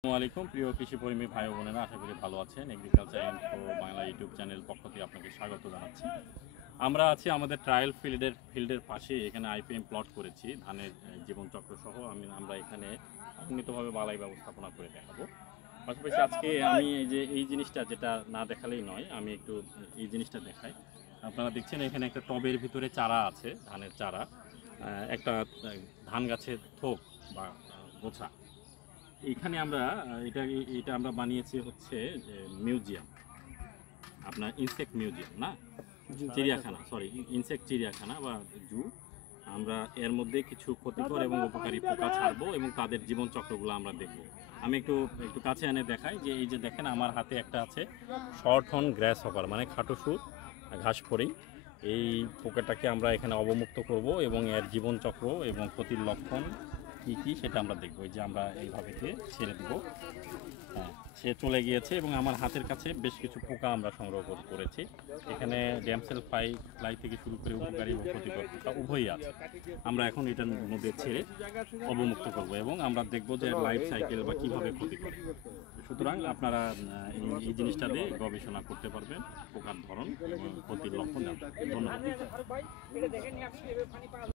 আসসালামু আলাইকুম প্রিয় কৃষিপ্রেমী ভাই ও বোনেরা, আশা করি ভালো আছেন। Agriculture info Bangla YouTube channel পক্ষ থেকে আপনাকে স্বাগত জানাচ্ছি। আমরা আছি আমাদের ট্রায়াল ফিল্ডের পাশে। এখানে আইপিএম প্লট করেছি ধানের জীবনচক্র সহ। আমরা এখানে উন্নীতভাবে বালাই ব্যবস্থাপনা করে দেখাবো। পাশাপাশি আজকে আমি এই জিনিসটা যেটা না দেখালেই নয়, আমি একটু এই জিনিসটা দেখাই। আপনারা দেখছেন এখানে একটা টবের ভিতরে চারা আছে, ধানের চারা, একটা ধান গাছের থোক বা গোছা। এইখানে আমরা এটা এটা আমরা বানিয়েছি হচ্ছে মিউজিয়াম, আপনার ইনসেক্ট মিউজিয়াম না, চিড়িয়াখানা, সরি ইনসেক্ট চিড়িয়াখানা বা জু। আমরা এর মধ্যে কিছু ক্ষতিকর এবং উপকারী পোকা ছাড়বো এবং তাদের জীবনচক্রগুলো আমরা দেখব। আমি একটু একটু কাছে এনে দেখাই যে এই যে দেখেন আমার হাতে একটা আছে শর্ট হর্ন গ্রাস হপার, মানে খাটো সুর ঘাস ফড়িং। এই পোকাটাকে আমরা এখানে অবমুক্ত করব এবং এর জীবনচক্র এবং ক্ষতির লক্ষণ কী কী সেটা আমরা দেখব। এই যে আমরা এইভাবে ছেড়ে দেবো। হ্যাঁ, সে চলে গিয়েছে এবং আমার হাতের কাছে বেশ কিছু পোকা আমরা সংগ্রহ করেছি। এখানে ড্যামসেল ফ্লাই থেকে শুরু করে উপকারী এবং ক্ষতিকর পোকা উভয়ই আছে। আমরা এখন এটার মধ্যে ছেড়ে অবমুক্ত করব এবং আমরা দেখব যে লাইফ সাইকেল বা কীভাবে ক্ষতি করে। সুতরাং আপনারা এই জিনিসটা দিয়ে গবেষণা করতে পারবেন, পোকার ধরন এবং ক্ষতির লক্ষণ জানতে। ধন্যবাদ।